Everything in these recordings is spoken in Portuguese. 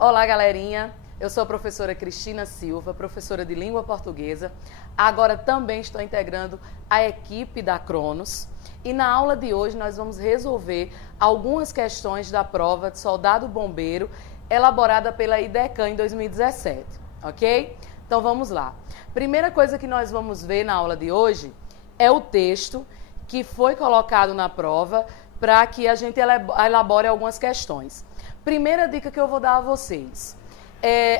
Olá, galerinha! Eu sou a professora Cristina Silva, professora de língua portuguesa. Agora também estou integrando a equipe da Cronos. E na aula de hoje nós vamos resolver algumas questões da prova de soldado bombeiro elaborada pela IDECAM em 2017, ok? Então vamos lá. Primeira coisa que nós vamos ver na aula de hoje é o texto que foi colocado na prova para que a gente elabore algumas questões. Primeira dica que eu vou dar a vocês.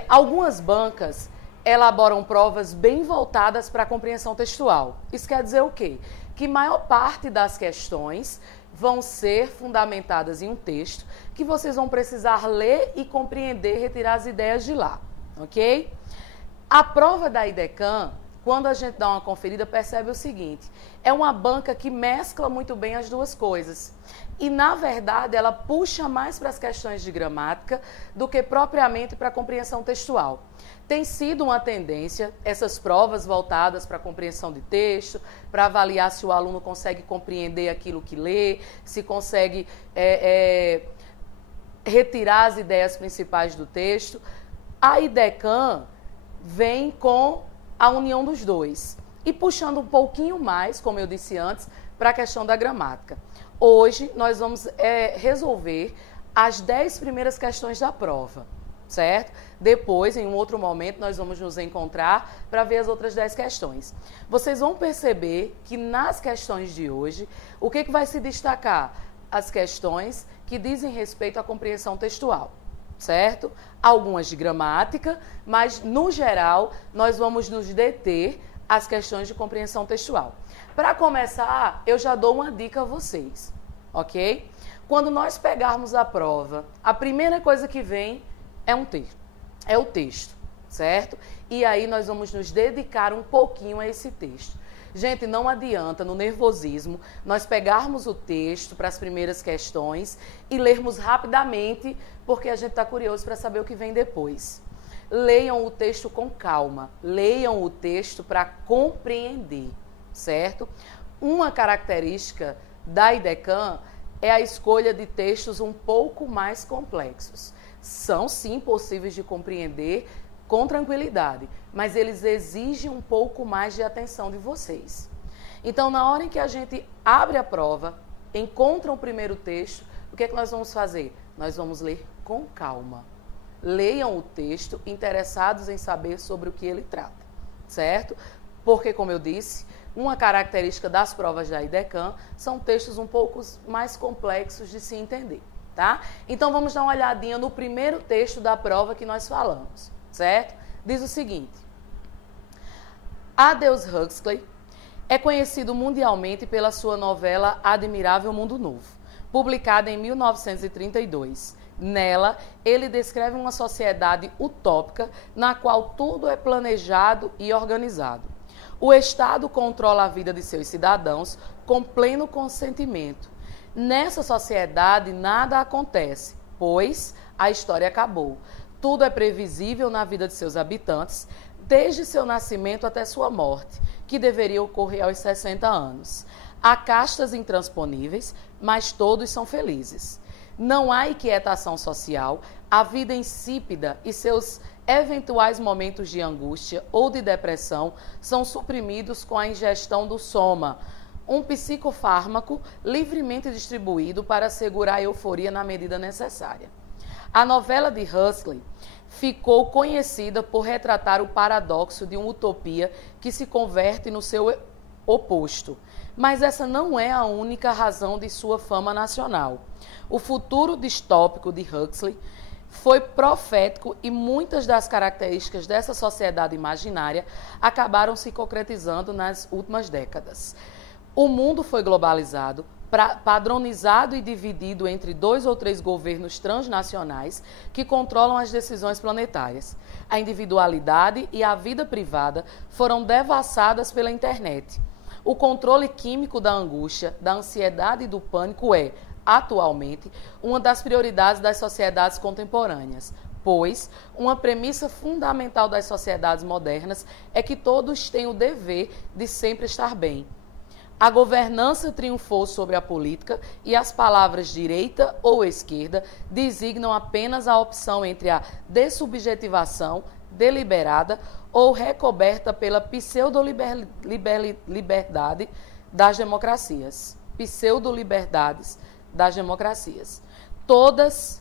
Algumas bancas elaboram provas bem voltadas para a compreensão textual. Isso quer dizer o quê? Que maior parte das questões vão ser fundamentadas em um texto que vocês vão precisar ler e compreender, retirar as ideias de lá, ok? A prova da IDECAM, quando a gente dá uma conferida, percebe o seguinte: é uma banca que mescla muito bem as duas coisas. E, na verdade, ela puxa mais para as questões de gramática do que propriamente para a compreensão textual. Tem sido uma tendência essas provas voltadas para a compreensão de texto, para avaliar se o aluno consegue compreender aquilo que lê, se consegue retirar as ideias principais do texto. A IDECAM vem com a união dos dois e puxando um pouquinho mais, como eu disse antes, para a questão da gramática. Hoje nós vamos resolver as 10 primeiras questões da prova, certo? Depois, em um outro momento, nós vamos nos encontrar para ver as outras 10 questões. Vocês vão perceber que nas questões de hoje, o que vai se destacar? As questões que dizem respeito à compreensão textual, certo? Algumas de gramática, mas, no geral, nós vamos nos deter às questões de compreensão textual. Para começar, eu já dou uma dica a vocês, ok? Quando nós pegarmos a prova, a primeira coisa que vem é o texto, certo? E aí nós vamos nos dedicar um pouquinho a esse texto. Gente, não adianta, no nervosismo, nós pegarmos o texto para as primeiras questões e lermos rapidamente, porque a gente está curioso para saber o que vem depois. Leiam o texto com calma, leiam o texto para compreender, certo? Uma característica da IDECAM é a escolha de textos um pouco mais complexos. São, sim, possíveis de compreender com tranquilidade, mas eles exigem um pouco mais de atenção de vocês. Então, na hora em que a gente abre a prova, encontra o primeiro texto, o que é que nós vamos fazer? Nós vamos ler com calma. Leiam o texto interessados em saber sobre o que ele trata, certo? Porque, como eu disse, uma característica das provas da IDECAM são textos um pouco mais complexos de se entender, tá? Então, vamos dar uma olhadinha no primeiro texto da prova que nós falamos, certo? Diz o seguinte: Aldous Huxley é conhecido mundialmente pela sua novela Admirável Mundo Novo, publicada em 1932. Nela, ele descreve uma sociedade utópica na qual tudo é planejado e organizado. O Estado controla a vida de seus cidadãos com pleno consentimento. Nessa sociedade, nada acontece, pois a história acabou. Tudo é previsível na vida de seus habitantes, desde seu nascimento até sua morte, que deveria ocorrer aos 60 anos. Há castas intransponíveis, mas todos são felizes. Não há inquietação social, a vida insípida e seus eventuais momentos de angústia ou de depressão são suprimidos com a ingestão do soma, um psicofármaco livremente distribuído para assegurar a euforia na medida necessária. A novela de Huxley ficou conhecida por retratar o paradoxo de uma utopia que se converte no seu oposto. Mas essa não é a única razão de sua fama nacional. O futuro distópico de Huxley foi profético e muitas das características dessa sociedade imaginária acabaram se concretizando nas últimas décadas. O mundo foi globalizado, padronizado e dividido entre 2 ou 3 governos transnacionais que controlam as decisões planetárias. A individualidade e a vida privada foram devassadas pela internet. O controle químico da angústia, da ansiedade e do pânico é, atualmente, uma das prioridades das sociedades contemporâneas, pois uma premissa fundamental das sociedades modernas é que todos têm o dever de sempre estar bem. A governança triunfou sobre a política e as palavras direita ou esquerda designam apenas a opção entre a dessubjetivação deliberada ou recoberta pela pseudo-liberdade das democracias. Pseudo-liberdades das democracias. Todos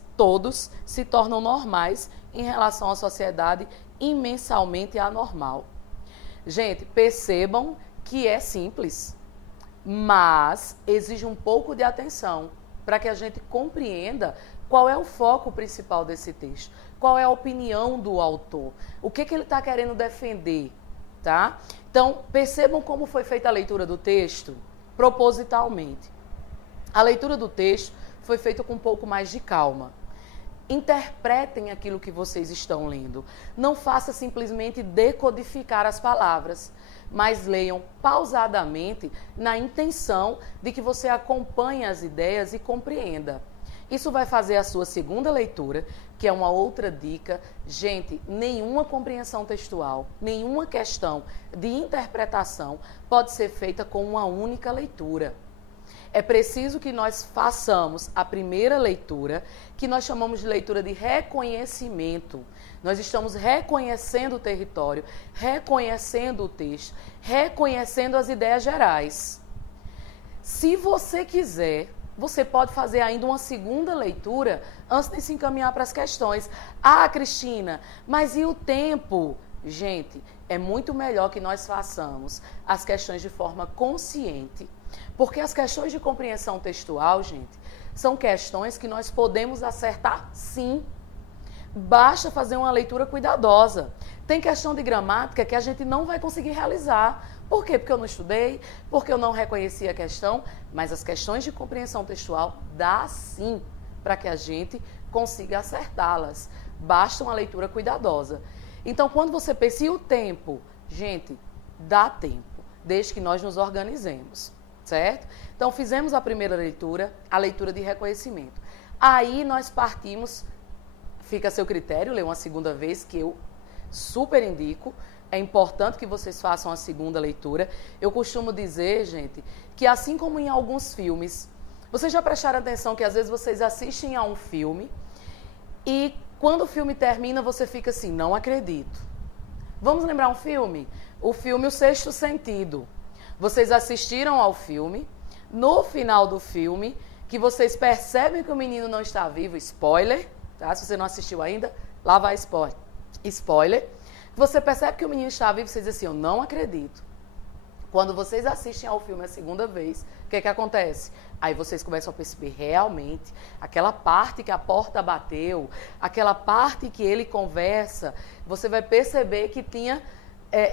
se tornam normais em relação à sociedade imensamente anormal. Gente, percebam que é simples, mas exige um pouco de atenção para que a gente compreenda qual é o foco principal desse texto, qual é a opinião do autor, o que ele está querendo defender, tá? Então, percebam como foi feita a leitura do texto propositalmente. A leitura do texto foi feita com um pouco mais de calma. Interpretem aquilo que vocês estão lendo. Não faça simplesmente decodificar as palavras, mas leiam pausadamente na intenção de que você acompanhe as ideias e compreenda. Isso vai fazer a sua segunda leitura, que é uma outra dica. Gente, nenhuma compreensão textual, nenhuma questão de interpretação pode ser feita com uma única leitura. É preciso que nós façamos a primeira leitura, que nós chamamos de leitura de reconhecimento. Nós estamos reconhecendo o território, reconhecendo o texto, reconhecendo as ideias gerais. Se você quiser, você pode fazer ainda uma segunda leitura antes de se encaminhar para as questões. Ah, Cristina, mas e o tempo? Gente, é muito melhor que nós façamos as questões de forma consciente. Porque as questões de compreensão textual, gente, são questões que nós podemos acertar sim. Basta fazer uma leitura cuidadosa. Tem questão de gramática que a gente não vai conseguir realizar. Por quê? Porque eu não estudei, porque eu não reconheci a questão, mas as questões de compreensão textual dá sim para que a gente consiga acertá-las. Basta uma leitura cuidadosa. Então, quando você pensa em o tempo, gente, dá tempo, desde que nós nos organizemos. Certo? Então, fizemos a primeira leitura, a leitura de reconhecimento. Aí nós partimos, fica a seu critério, ler uma segunda vez, que eu super indico. É importante que vocês façam a segunda leitura. Eu costumo dizer, gente, que assim como em alguns filmes, vocês já prestaram atenção que às vezes vocês assistem a um filme e quando o filme termina você fica assim, não acredito. Vamos lembrar um filme? O filme O Sexto Sentido. Vocês assistiram ao filme, no final do filme, que vocês percebem que o menino não está vivo, spoiler, tá? Se você não assistiu ainda, lá vai spoiler. Você percebe que o menino está vivo, vocês dizem assim, eu não acredito. Quando vocês assistem ao filme a segunda vez, o que é que acontece? Aí vocês começam a perceber realmente aquela parte que a porta bateu, aquela parte que ele conversa, você vai perceber que tinha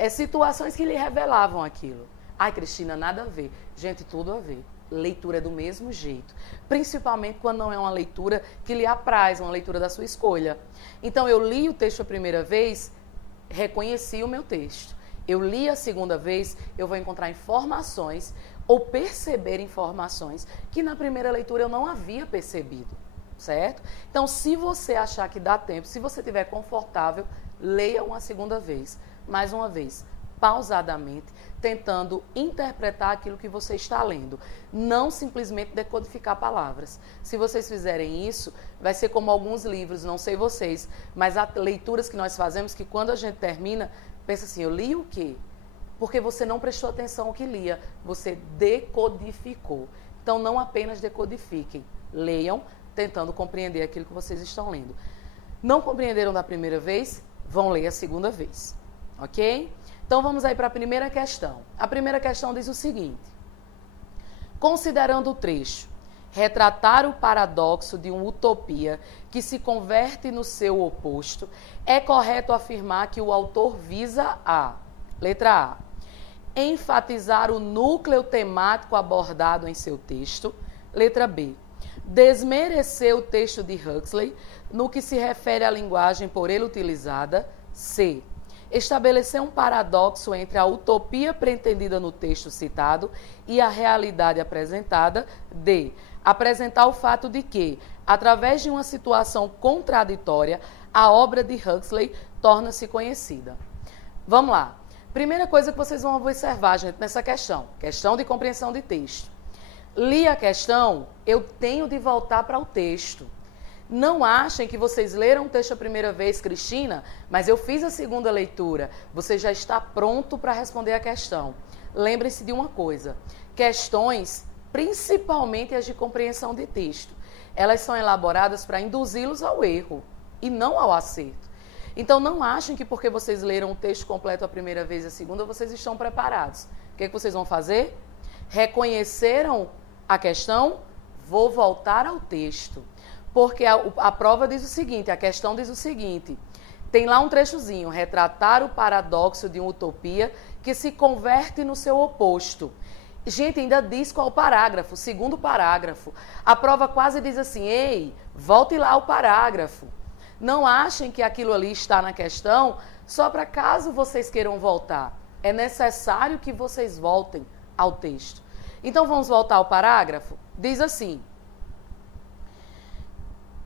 situações que lhe revelavam aquilo. Ai, Cristina, nada a ver. Gente, tudo a ver. Leitura é do mesmo jeito. Principalmente quando não é uma leitura que lhe apraz, uma leitura da sua escolha. Então, eu li o texto a primeira vez, reconheci o meu texto. Eu li a segunda vez, eu vou encontrar informações ou perceber informações que na primeira leitura eu não havia percebido. Certo? Então, se você achar que dá tempo, se você estiver confortável, leia uma segunda vez. Mais uma vez, pausadamente, tentando interpretar aquilo que você está lendo. Não simplesmente decodificar palavras. Se vocês fizerem isso, vai ser como alguns livros, não sei vocês, mas há leituras que nós fazemos que quando a gente termina, pensa assim, eu li o quê? Porque você não prestou atenção ao que lia, você decodificou. Então, não apenas decodifiquem, leiam, tentando compreender aquilo que vocês estão lendo. Não compreenderam da primeira vez? Vão ler a segunda vez, ok? Então, vamos aí para a primeira questão. A primeira questão diz o seguinte. Considerando o trecho, retratar o paradoxo de uma utopia que se converte no seu oposto, é correto afirmar que o autor visa a, letra A, enfatizar o núcleo temático abordado em seu texto, letra B, desmerecer o texto de Huxley no que se refere à linguagem por ele utilizada, C, estabelecer um paradoxo entre a utopia pretendida no texto citado e a realidade apresentada, D, apresentar o fato de que, através de uma situação contraditória, a obra de Huxley torna-se conhecida. Vamos lá. Primeira coisa que vocês vão observar, gente, nessa questão de compreensão de texto. Li a questão, eu tenho de voltar para o texto. Não achem que vocês leram o texto a primeira vez, Cristina, mas eu fiz a segunda leitura. Você já está pronto para responder a questão. Lembre-se de uma coisa, questões, principalmente as de compreensão de texto, elas são elaboradas para induzi-los ao erro e não ao acerto. Então, não achem que porque vocês leram o texto completo a primeira vez e a segunda, vocês estão preparados. O que vocês vão fazer? Reconheceram a questão? Vou voltar ao texto. Porque a prova diz o seguinte, a questão diz o seguinte, tem lá um trechozinho, retratar o paradoxo de uma utopia que se converte no seu oposto. Gente, ainda diz qual o parágrafo, o segundo parágrafo. A prova quase diz assim, ei, volte lá ao parágrafo. Não achem que aquilo ali está na questão só para caso vocês queiram voltar. É necessário que vocês voltem ao texto. Então, vamos voltar ao parágrafo? Diz assim,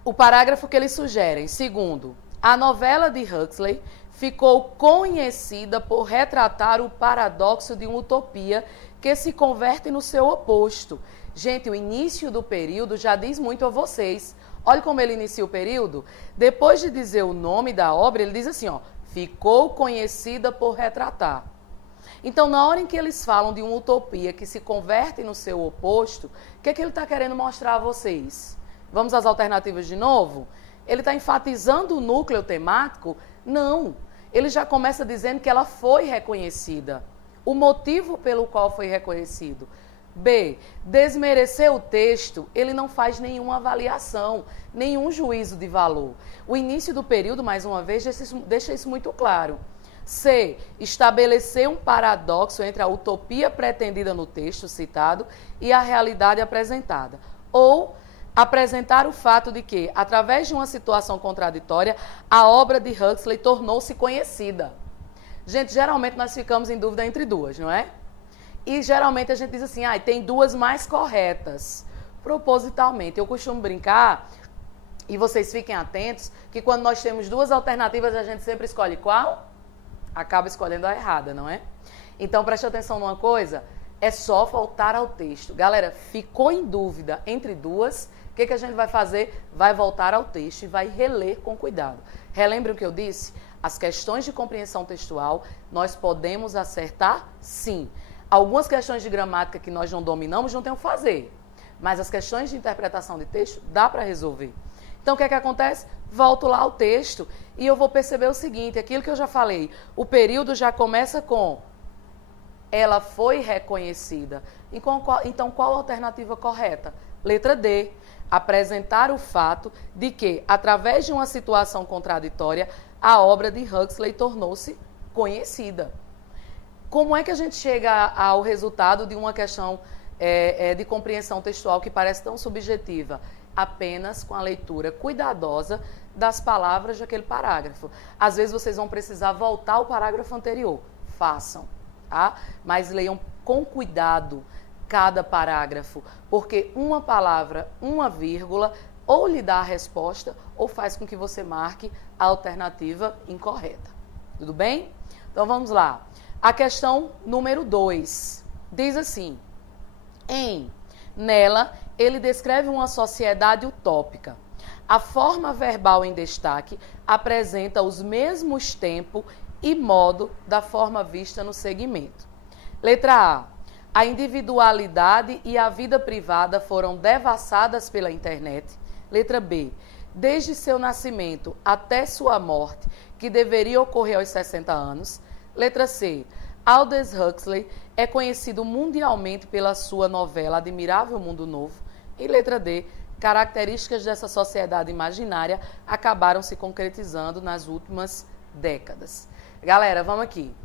o parágrafo que eles sugerem. Segundo, a novela de Huxley ficou conhecida por retratar o paradoxo de uma utopia que se converte no seu oposto. Gente, o início do período já diz muito a vocês. Olha como ele inicia o período. Depois de dizer o nome da obra, ele diz assim, ó, ficou conhecida por retratar. Então, na hora em que eles falam de uma utopia que se converte no seu oposto, o que ele está querendo mostrar a vocês? Vamos às alternativas de novo? Ele está enfatizando o núcleo temático? Não. Ele já começa dizendo que ela foi reconhecida. O motivo pelo qual foi reconhecido. B, desmerecer o texto, ele não faz nenhuma avaliação, nenhum juízo de valor. O início do período, mais uma vez, deixa isso muito claro. C, estabelecer um paradoxo entre a utopia pretendida no texto citado e a realidade apresentada. Ou apresentar o fato de que, através de uma situação contraditória, a obra de Huxley tornou-se conhecida. Gente, geralmente nós ficamos em dúvida entre duas, não é? E geralmente a gente diz assim, tem duas mais corretas. Propositalmente, eu costumo brincar, e vocês fiquem atentos, que quando nós temos duas alternativas, a gente sempre escolhe qual? Acaba escolhendo a errada, não é? Então, preste atenção numa coisa, é só voltar ao texto. Galera, ficou em dúvida entre duas, o que a gente vai fazer? Vai voltar ao texto e vai reler com cuidado. Relembrem o que eu disse? As questões de compreensão textual, nós podemos acertar? Sim. Algumas questões de gramática que nós não dominamos, não tem o que fazer. Mas as questões de interpretação de texto, dá para resolver. Então, o que acontece? Volto lá ao texto e eu vou perceber o seguinte, aquilo que eu já falei, o período já começa com ela foi reconhecida. Então, qual a alternativa correta? Letra D, apresentar o fato de que, através de uma situação contraditória, a obra de Huxley tornou-se conhecida. Como é que a gente chega ao resultado de uma questão de compreensão textual que parece tão subjetiva? Apenas com a leitura cuidadosa das palavras daquele parágrafo. Às vezes vocês vão precisar voltar ao parágrafo anterior. Façam, tá? Mas leiam com cuidado cada parágrafo, porque uma palavra, uma vírgula, ou lhe dá a resposta, ou faz com que você marque a alternativa incorreta. Tudo bem? Então vamos lá. A questão número 2 diz assim, nela, ele descreve uma sociedade utópica. A forma verbal em destaque apresenta os mesmos tempo e modo da forma vista no segmento. Letra A individualidade e a vida privada foram devassadas pela internet. Letra B, desde seu nascimento até sua morte, que deveria ocorrer aos 60 anos. Letra C, Aldous Huxley é conhecido mundialmente pela sua novela Admirável Mundo Novo. E letra D, características dessa sociedade imaginária acabaram se concretizando nas últimas décadas. Galera, vamos aqui.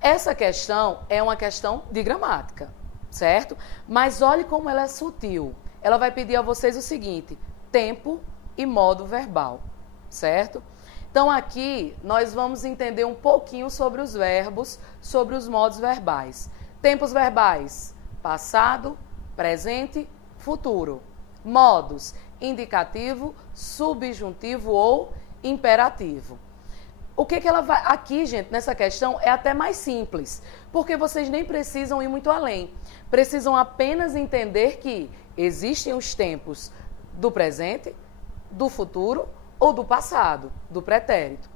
Essa questão é uma questão de gramática, certo? Mas olhe como ela é sutil. Ela vai pedir a vocês o seguinte, tempo e modo verbal, certo? Então, aqui, nós vamos entender um pouquinho sobre os verbos, sobre os modos verbais. Tempos verbais, passado, presente, futuro. Modos, indicativo, subjuntivo ou imperativo. O que ela vai... Aqui, gente, nessa questão, é até mais simples, porque vocês nem precisam ir muito além. Precisam apenas entender que existem os tempos do presente, do futuro ou do passado, do pretérito.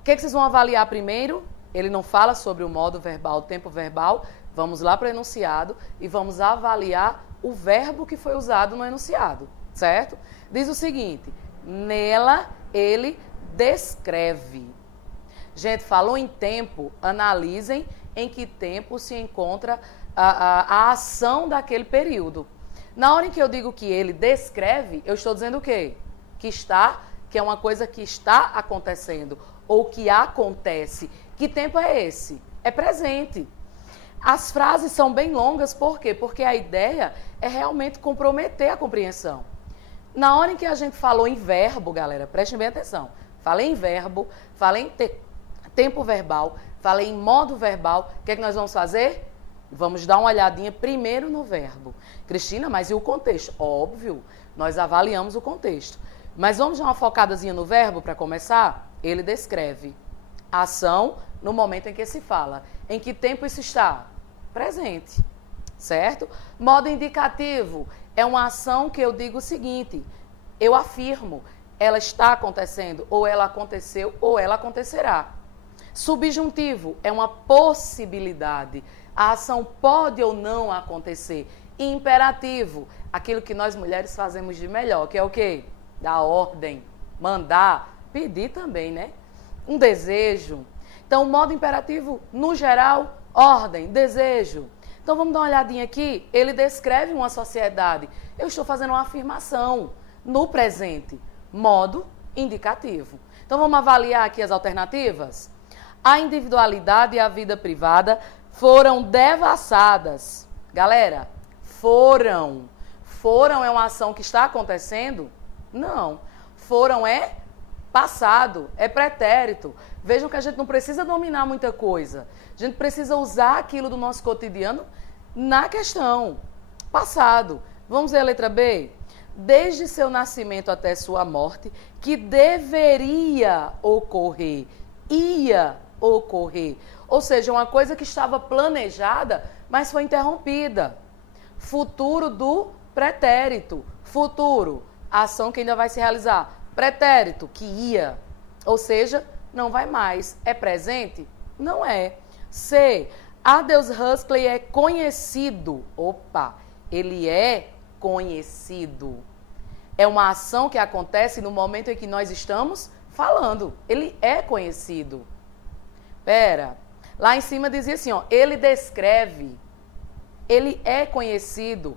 O que vocês vão avaliar primeiro? Ele não fala sobre o modo verbal, o tempo verbal. Vamos lá para o enunciado e vamos avaliar o verbo que foi usado no enunciado, certo? Diz o seguinte: nela ele descreve. Gente, falou em tempo, analisem em que tempo se encontra a ação daquele período. Na hora em que eu digo que ele descreve, eu estou dizendo o quê? Que é uma coisa que está acontecendo ou que acontece. Que tempo é esse? É presente. As frases são bem longas, por quê? Porque a ideia é realmente comprometer a compreensão. Na hora em que a gente falou em verbo, galera, prestem bem atenção. Falei em verbo, falei em tempo verbal, falei em modo verbal. O que é que nós vamos fazer? Vamos dar uma olhadinha primeiro no verbo. Cristina, mas e o contexto? Óbvio, nós avaliamos o contexto. Mas vamos dar uma focadazinha no verbo para começar? Ele descreve a ação no momento em que se fala. Em que tempo isso está? Presente, certo? Modo indicativo é uma ação que eu digo o seguinte: eu afirmo, ela está acontecendo, ou ela aconteceu, ou ela acontecerá. Subjuntivo é uma possibilidade. A ação pode ou não acontecer. Imperativo, aquilo que nós mulheres fazemos de melhor, que é o quê? Dar ordem, mandar, pedir também, né? Um desejo. Então, o modo imperativo, no geral, ordem, desejo. Então, vamos dar uma olhadinha aqui. Ele descreve uma sociedade. Eu estou fazendo uma afirmação no presente. Modo indicativo. Então, vamos avaliar aqui as alternativas? A individualidade e a vida privada foram devassadas. Galera, foram. Foram é uma ação que está acontecendo? Não. Foram é passado, é pretérito. Vejam que a gente não precisa dominar muita coisa. A gente precisa usar aquilo do nosso cotidiano na questão. Passado. Vamos ver a letra B? Desde seu nascimento até sua morte, que deveria ocorrer, ia ocorrer. Ou seja, uma coisa que estava planejada, mas foi interrompida. Futuro do pretérito. Futuro, a ação que ainda vai se realizar. Pretérito, que ia. Ou seja, não vai mais. É presente? Não é. C. Aldous Huxley é conhecido. Opa, ele é conhecido. É uma ação que acontece no momento em que nós estamos falando. Ele é conhecido. Pera, lá em cima dizia assim, ó, ele descreve. Ele é conhecido.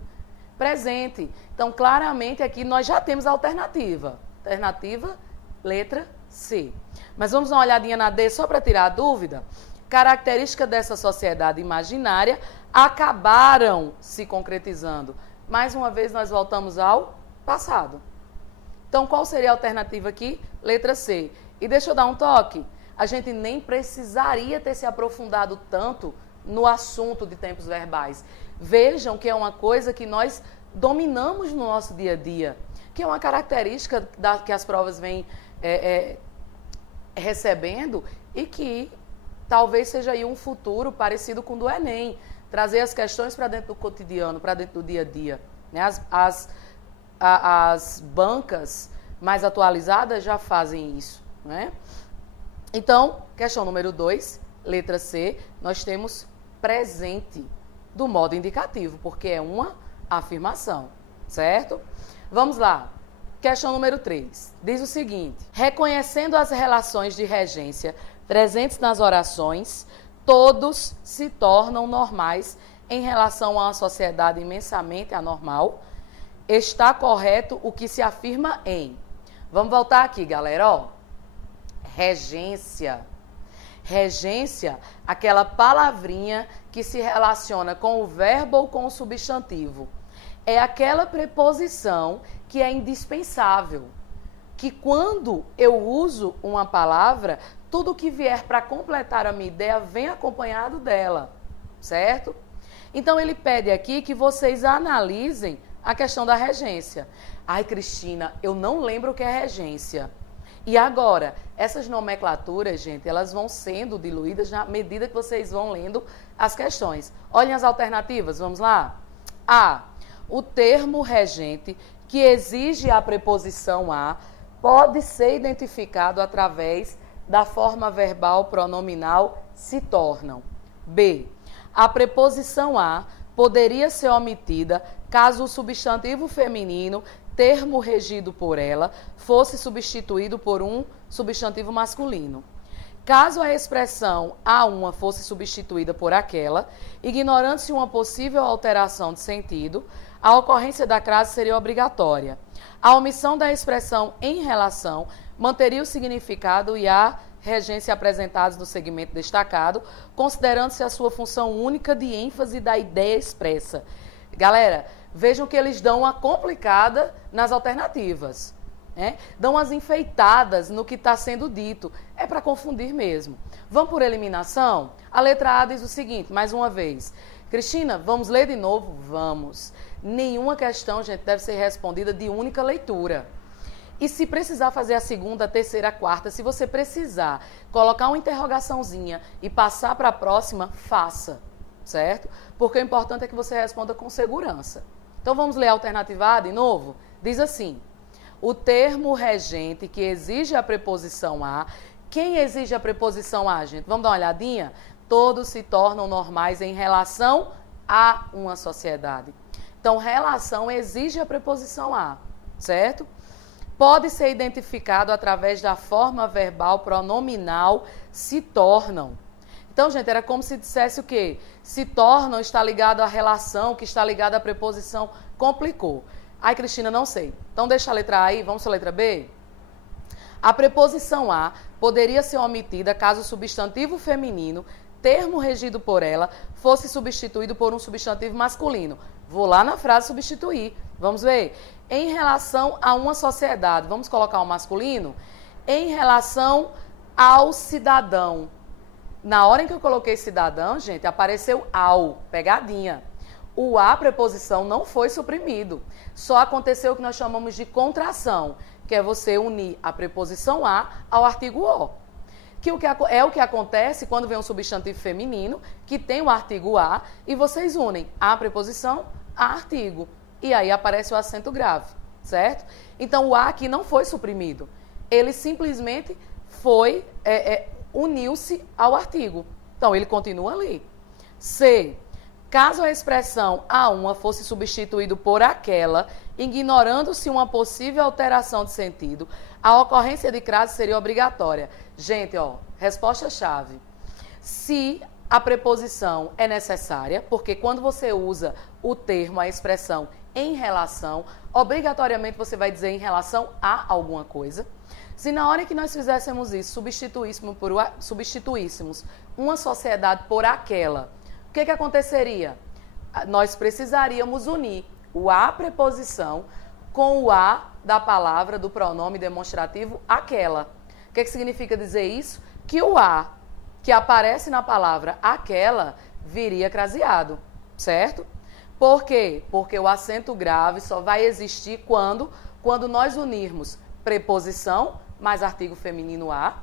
Presente. Então, claramente aqui nós já temos a alternativa. Alternativa, letra C. Mas vamos dar uma olhadinha na D só para tirar a dúvida. Características dessa sociedade imaginária acabaram se concretizando. Mais uma vez nós voltamos ao passado. Então, qual seria a alternativa aqui? Letra C. E deixa eu dar um toque. A gente nem precisaria ter se aprofundado tanto no assunto de tempos verbais. Vejam que é uma coisa que nós dominamos no nosso dia a dia, que é uma característica que as provas vêm recebendo e que talvez seja aí um futuro parecido com o do Enem, trazer as questões para dentro do cotidiano, para dentro do dia a dia. Né? As bancas mais atualizadas já fazem isso. Né? Então, questão número 2, letra C, nós temos presente do modo indicativo, porque é uma afirmação, certo? Vamos lá. Questão número 3. Diz o seguinte: reconhecendo as relações de regência presentes nas orações, todos se tornam normais em relação a uma sociedade imensamente anormal. Está correto o que se afirma em... Vamos voltar aqui, galera, ó. Regência. Regência, aquela palavrinha que se relaciona com o verbo ou com o substantivo. É aquela preposição que é indispensável. Que quando eu uso uma palavra, tudo que vier para completar a minha ideia vem acompanhado dela, certo? Então ele pede aqui que vocês analisem a questão da regência. Ai, Cristina, eu não lembro o que é regência. E agora, essas nomenclaturas, gente, elas vão sendo diluídas na medida que vocês vão lendo as questões. Olhem as alternativas, vamos lá? A. O termo regente que exige a preposição a pode ser identificado através da forma verbal pronominal se tornam. B. A preposição a poderia ser omitida caso o substantivo feminino, termo regido por ela, fosse substituído por um substantivo masculino. Caso a expressão a uma fosse substituída por aquela, ignorando-se uma possível alteração de sentido, a ocorrência da crase seria obrigatória. A omissão da expressão em relação manteria o significado e a regência apresentados no segmento destacado, considerando-se a sua função única de ênfase da ideia expressa. Galera, vejam que eles dão uma complicada nas alternativas, né? Dão umas enfeitadas no que está sendo dito. É para confundir mesmo. Vamos por eliminação? A letra A diz o seguinte, mais uma vez. Cristina, vamos ler de novo? Vamos. Nenhuma questão, gente, deve ser respondida de única leitura. E se precisar fazer a segunda, a terceira, a quarta, se você precisar colocar uma interrogaçãozinha e passar para a próxima, faça, certo? Porque o importante é que você responda com segurança. Então vamos ler a alternativa A de novo? Diz assim, o termo regente que exige a preposição a, quem exige a preposição a, gente? Vamos dar uma olhadinha? Todos se tornam normais em relação a uma sociedade. Então, relação exige a preposição a, certo? Pode ser identificado através da forma verbal pronominal se tornam. Então, gente, era como se dissesse o quê? Se tornam está ligado à relação, que está ligado à preposição. Complicou. Ai, Cristina, não sei. Então, deixa a letra A aí, vamos para a letra B? A preposição a poderia ser omitida caso o substantivo feminino, termo regido por ela, fosse substituído por um substantivo masculino. Vou lá na frase substituir. Vamos ver? Em relação a uma sociedade, vamos colocar o masculino? Em relação ao cidadão. Na hora em que eu coloquei cidadão, gente, apareceu ao, pegadinha. O a, preposição, não foi suprimido. Só aconteceu o que nós chamamos de contração, que é você unir a preposição a ao artigo o. É o que acontece quando vem um substantivo feminino, que tem o artigo a, e vocês unem a preposição a artigo. E aí aparece o acento grave, certo? Então, o a aqui não foi suprimido. Ele simplesmente foi, uniu-se ao artigo. Então, ele continua ali. C. Caso a expressão a uma fosse substituído por aquela, ignorando-se uma possível alteração de sentido, a ocorrência de crase seria obrigatória. Gente, ó, resposta-chave. Se a preposição é necessária, porque quando você usa o termo, a expressão em relação, obrigatoriamente você vai dizer em relação a alguma coisa. Se na hora que nós fizéssemos isso, substituíssemos uma sociedade por aquela, o que aconteceria? Nós precisaríamos unir o a preposição com o a da palavra do pronome demonstrativo aquela. O que significa dizer isso? Que o a que aparece na palavra aquela viria craseado, certo? Por quê? Porque o acento grave só vai existir quando nós unirmos preposição mais artigo feminino a,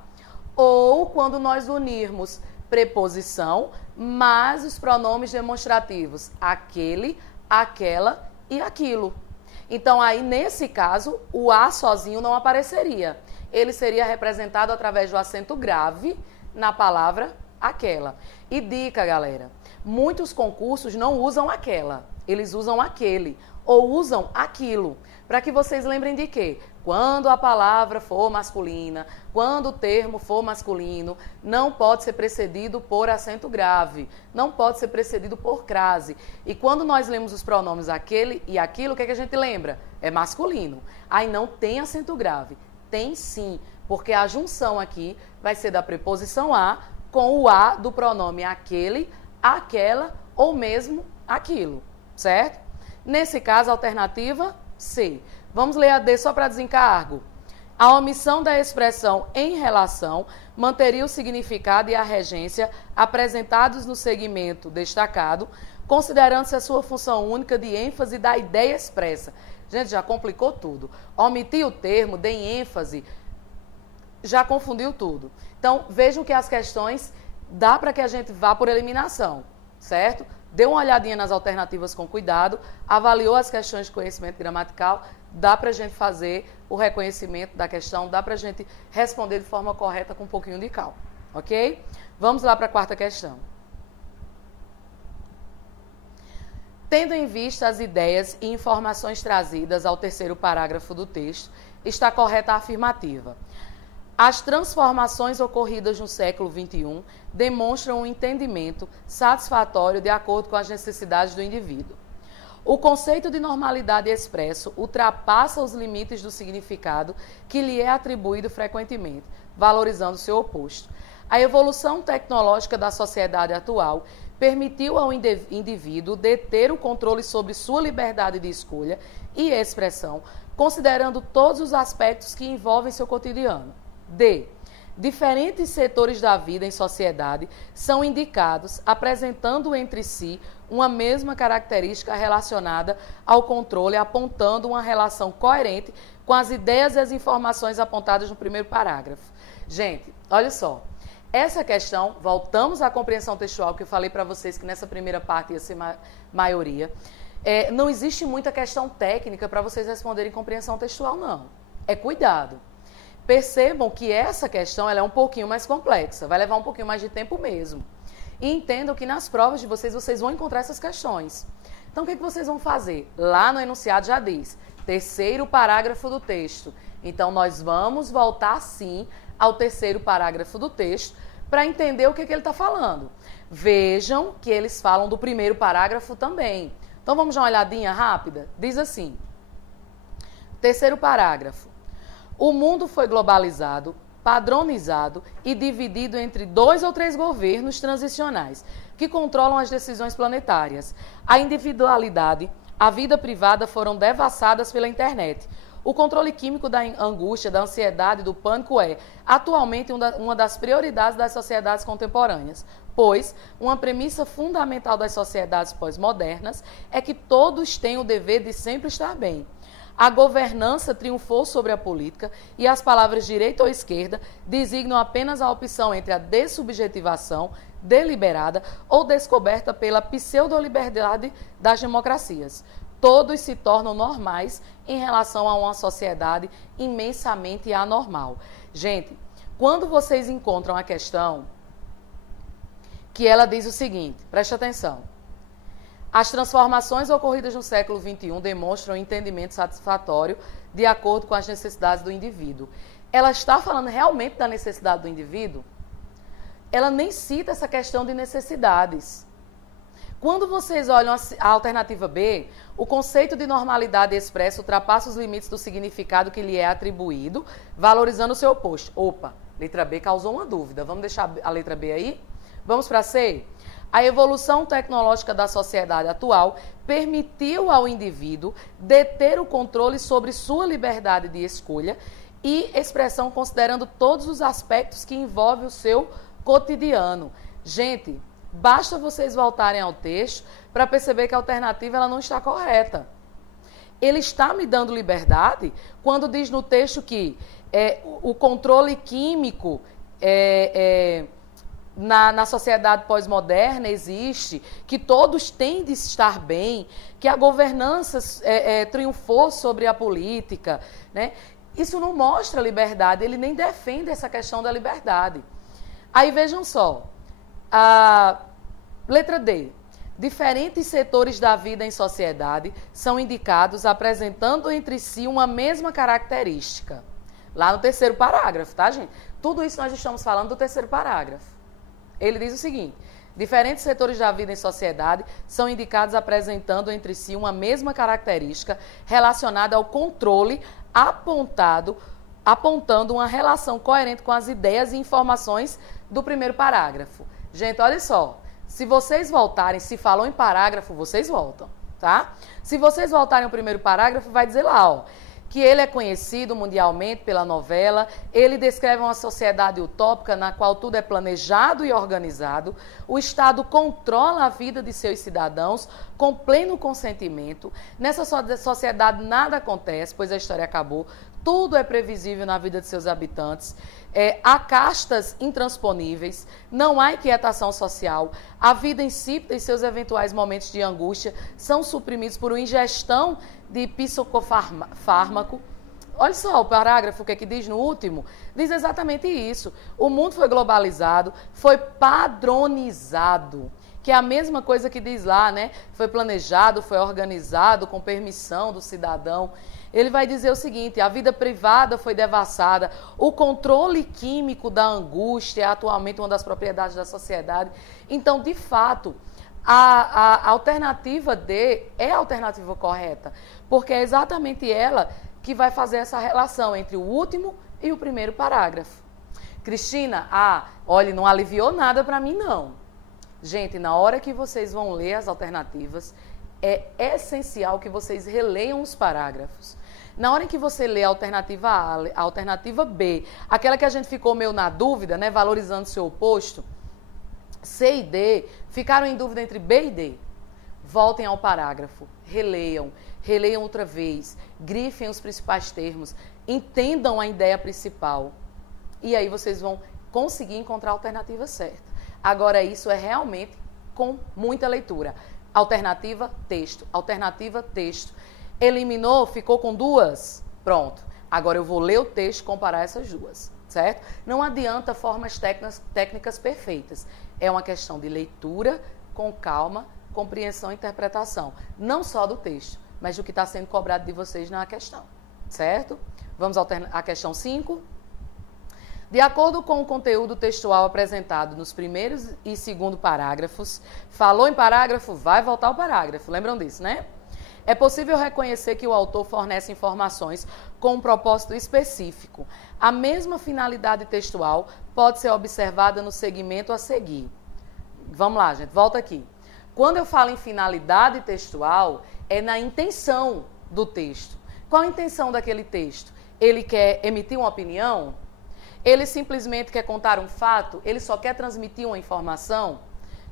ou quando nós unirmos preposição mais os pronomes demonstrativos aquele, aquela e aquilo. Então, aí, nesse caso, o a sozinho não apareceria. Ele seria representado através do acento grave na palavra aquela. E dica, galera, muitos concursos não usam aquela, eles usam aquele ou usam aquilo, para que vocês lembrem de quê? Quando a palavra for masculina, quando o termo for masculino, não pode ser precedido por acento grave, não pode ser precedido por crase. E quando nós lemos os pronomes aquele e aquilo, o que a gente lembra? É masculino. Aí não tem acento grave. Tem sim, porque a junção aqui vai ser da preposição a com o a do pronome aquele, aquela ou mesmo aquilo, certo? Nesse caso, a alternativa C. Vamos ler a D só para desencargo. A omissão da expressão em relação manteria o significado e a regência apresentados no segmento destacado, considerando-se a sua função única de ênfase da ideia expressa. Gente, já complicou tudo. Omitir o termo, dê ênfase já confundiu tudo. Então, vejam que as questões dá para que a gente vá por eliminação, certo? Dê uma olhadinha nas alternativas com cuidado, avaliou as questões de conhecimento gramatical, dá para a gente fazer o reconhecimento da questão, dá para a gente responder de forma correta com um pouquinho de calma, ok? Vamos lá para a quarta questão. Tendo em vista as ideias e informações trazidas ao terceiro parágrafo do texto, está correta a afirmativa. As transformações ocorridas no século XXI demonstram um entendimento satisfatório de acordo com as necessidades do indivíduo. O conceito de normalidade expresso ultrapassa os limites do significado que lhe é atribuído frequentemente, valorizando seu oposto. A evolução tecnológica da sociedade atual permitiu ao indivíduo deter o controle sobre sua liberdade de escolha e expressão, considerando todos os aspectos que envolvem seu cotidiano. D. Diferentes setores da vida em sociedade são indicados, apresentando entre si uma mesma característica relacionada ao controle, apontando uma relação coerente com as ideias e as informações apontadas no primeiro parágrafo. Gente, olha só. Essa questão, voltamos à compreensão textual, que eu falei para vocês que nessa primeira parte ia ser maioria. Não existe muita questão técnica para vocês responderem compreensão textual, não. É cuidado. Percebam que essa questão ela é um pouquinho mais complexa, vai levar um pouquinho mais de tempo mesmo. E entendam que nas provas de vocês vão encontrar essas questões. Então, o que vocês vão fazer? Lá no enunciado já diz, terceiro parágrafo do texto. Então, nós vamos voltar, sim, ao terceiro parágrafo do texto para entender o que ele está falando. Vejam que eles falam do primeiro parágrafo também. Então, vamos dar uma olhadinha rápida? Diz assim, terceiro parágrafo. O mundo foi globalizado, padronizado e dividido entre 2 ou 3 governos transicionais que controlam as decisões planetárias. A individualidade, a vida privada foram devassadas pela internet. O controle químico da angústia, da ansiedade, do pânico é, atualmente, uma das prioridades das sociedades contemporâneas, pois uma premissa fundamental das sociedades pós-modernas é que todos têm o dever de sempre estar bem. A governança triunfou sobre a política e as palavras direita ou esquerda designam apenas a opção entre a dessubjetivação deliberada ou descoberta pela pseudoliberdade das democracias. Todos se tornam normais em relação a uma sociedade imensamente anormal. Gente, quando vocês encontram a questão que ela diz o seguinte, preste atenção. As transformações ocorridas no século XXI demonstram um entendimento satisfatório de acordo com as necessidades do indivíduo. Ela está falando realmente da necessidade do indivíduo? Ela nem cita essa questão de necessidades. Quando vocês olham a alternativa B, o conceito de normalidade expressa ultrapassa os limites do significado que lhe é atribuído, valorizando o seu oposto. Opa, letra B causou uma dúvida. Vamos deixar a letra B aí? Vamos para C? A evolução tecnológica da sociedade atual permitiu ao indivíduo deter o controle sobre sua liberdade de escolha e expressão, considerando todos os aspectos que envolvem o seu cotidiano. Gente, basta vocês voltarem ao texto para perceber que a alternativa ela não está correta. Ele está me dando liberdade quando diz no texto que o controle químico na sociedade pós-moderna existe, que todos têm de estar bem, que a governança triunfou sobre a política, né? Isso não mostra liberdade, ele nem defende essa questão da liberdade. Aí vejam só, a letra D. Diferentes setores da vida em sociedade são indicados apresentando entre si uma mesma característica. Lá no terceiro parágrafo, tá, gente? Tudo isso nós estamos falando do terceiro parágrafo. Ele diz o seguinte, diferentes setores da vida em sociedade são indicados apresentando entre si uma mesma característica relacionada ao controle apontando uma relação coerente com as ideias e informações do primeiro parágrafo. Gente, olha só, se vocês voltarem, se falou em parágrafo, vocês voltam, tá? Se vocês voltarem ao primeiro parágrafo, vai dizer lá, ó, que ele é conhecido mundialmente pela novela, ele descreve uma sociedade utópica na qual tudo é planejado e organizado, o Estado controla a vida de seus cidadãos com pleno consentimento, nessa sociedade nada acontece, pois a história acabou, tudo é previsível na vida de seus habitantes, há castas intransponíveis, não há inquietação social, a vida insípida e seus eventuais momentos de angústia são suprimidos por uma ingestão de psicofármaco. Olha só o parágrafo que diz no último, diz exatamente isso. O mundo foi globalizado, foi padronizado, que é a mesma coisa que diz lá, né? Foi planejado, foi organizado com permissão do cidadão. Ele vai dizer o seguinte, a vida privada foi devassada, o controle químico da angústia é atualmente uma das propriedades da sociedade. Então, de fato, a alternativa D é a alternativa correta, porque é exatamente ela que vai fazer essa relação entre o último e o primeiro parágrafo. Cristina, olha, não aliviou nada para mim, não. Gente, na hora que vocês vão ler as alternativas, é essencial que vocês releiam os parágrafos. Na hora em que você lê a alternativa A, a alternativa B, aquela que a gente ficou meio na dúvida, né, valorizando seu oposto, C e D, ficaram em dúvida entre B e D. Voltem ao parágrafo, releiam outra vez, grifem os principais termos, entendam a ideia principal. E aí vocês vão conseguir encontrar a alternativa certa. Agora, isso é realmente com muita leitura. Alternativa, texto. Alternativa, texto. Eliminou, ficou com duas? Pronto. Agora eu vou ler o texto e comparar essas duas, certo? Não adianta formas técnicas perfeitas. É uma questão de leitura com calma, compreensão e interpretação. Não só do texto, mas do que está sendo cobrado de vocês na questão, certo? Vamos à questão 5. De acordo com o conteúdo textual apresentado nos primeiros e segundo parágrafos, falou em parágrafo, vai voltar ao parágrafo, lembram disso, né? É possível reconhecer que o autor fornece informações com um propósito específico. A mesma finalidade textual pode ser observada no segmento a seguir. Vamos lá, gente, volta aqui. Quando eu falo em finalidade textual, é na intenção do texto. Qual a intenção daquele texto? Ele quer emitir uma opinião? Ele simplesmente quer contar um fato? Ele só quer transmitir uma informação?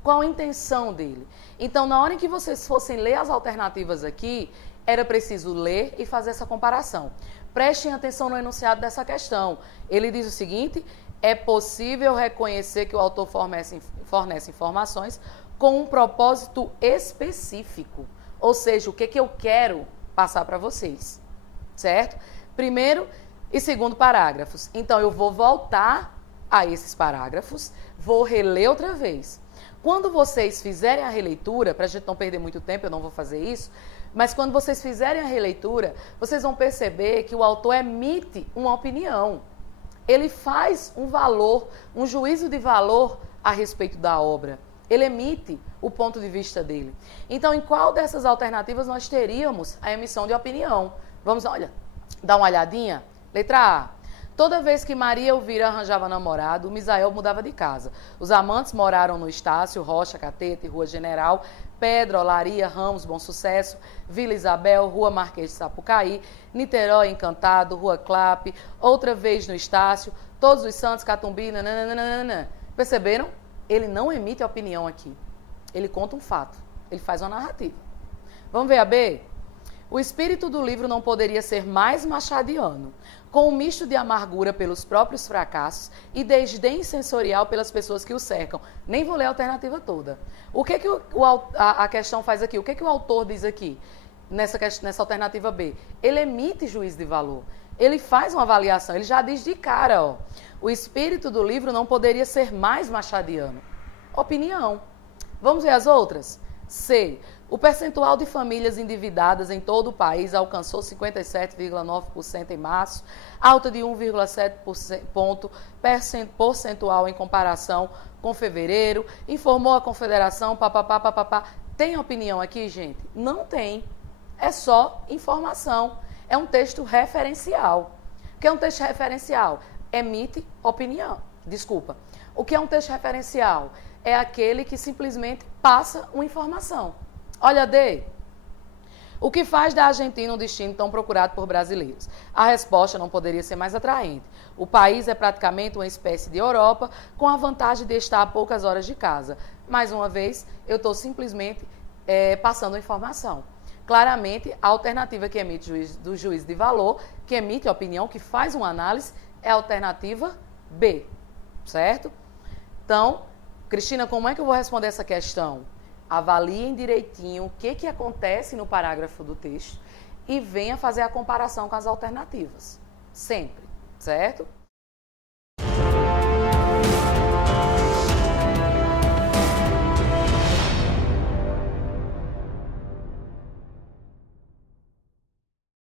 Qual a intenção dele? Então, na hora em que vocês fossem ler as alternativas aqui, era preciso ler e fazer essa comparação. Prestem atenção no enunciado dessa questão. Ele diz o seguinte, é possível reconhecer que o autor fornece informações com um propósito específico. Ou seja, o que eu quero passar para vocês, certo? Primeiro e segundo parágrafos. Então, eu vou voltar a esses parágrafos, vou reler outra vez. Quando vocês fizerem a releitura, para a gente não perder muito tempo, eu não vou fazer isso, mas quando vocês fizerem a releitura, vocês vão perceber que o autor emite uma opinião. Ele faz um valor, um juízo de valor a respeito da obra. Ele emite o ponto de vista dele. Então, em qual dessas alternativas nós teríamos a emissão de opinião? Vamos, olha, dar uma olhadinha? Letra A. Toda vez que Maria Elvira arranjava namorado, o Misael mudava de casa. Os amantes moraram no Estácio, Rocha, Catete, Rua General, Pedra, Olaria, Ramos, Bom Sucesso, Vila Isabel, Rua Marquês de Sapucaí, Niterói, Encantado, Rua Clape, outra vez no Estácio, Todos os Santos, Catumbi, nananana. Perceberam? Ele não emite opinião aqui. Ele conta um fato. Ele faz uma narrativa. Vamos ver a B? O espírito do livro não poderia ser mais machadiano, com um misto de amargura pelos próprios fracassos e desdém sensorial pelas pessoas que o cercam. Nem vou ler a alternativa toda. O que a questão faz aqui? O que o autor diz aqui, nessa alternativa B? Ele emite juízo de valor. Ele faz uma avaliação, ele já diz de cara, ó, o espírito do livro não poderia ser mais machadiano. Opinião. Vamos ver as outras? C. O percentual de famílias endividadas em todo o país alcançou 57,9% em março, alta de 1,7 ponto percentual em comparação com fevereiro, informou a Confederação, papapá. Tem opinião aqui, gente? Não tem. É só informação. É um texto referencial. O que é um texto referencial? Emite opinião. Desculpa. O que é um texto referencial? É aquele que simplesmente passa uma informação. Olha, D. O que faz da Argentina um destino tão procurado por brasileiros? A resposta não poderia ser mais atraente. O país é praticamente uma espécie de Europa, com a vantagem de estar a poucas horas de casa. Mais uma vez, eu estou simplesmente passando a informação. claramente a alternativa que emite do juiz de valor, que emite a opinião, que faz uma análise, é a alternativa B, certo? Então, Cristina, como é que eu vou responder essa questão? Avaliem direitinho o que acontece no parágrafo do texto e venha fazer a comparação com as alternativas, sempre, certo?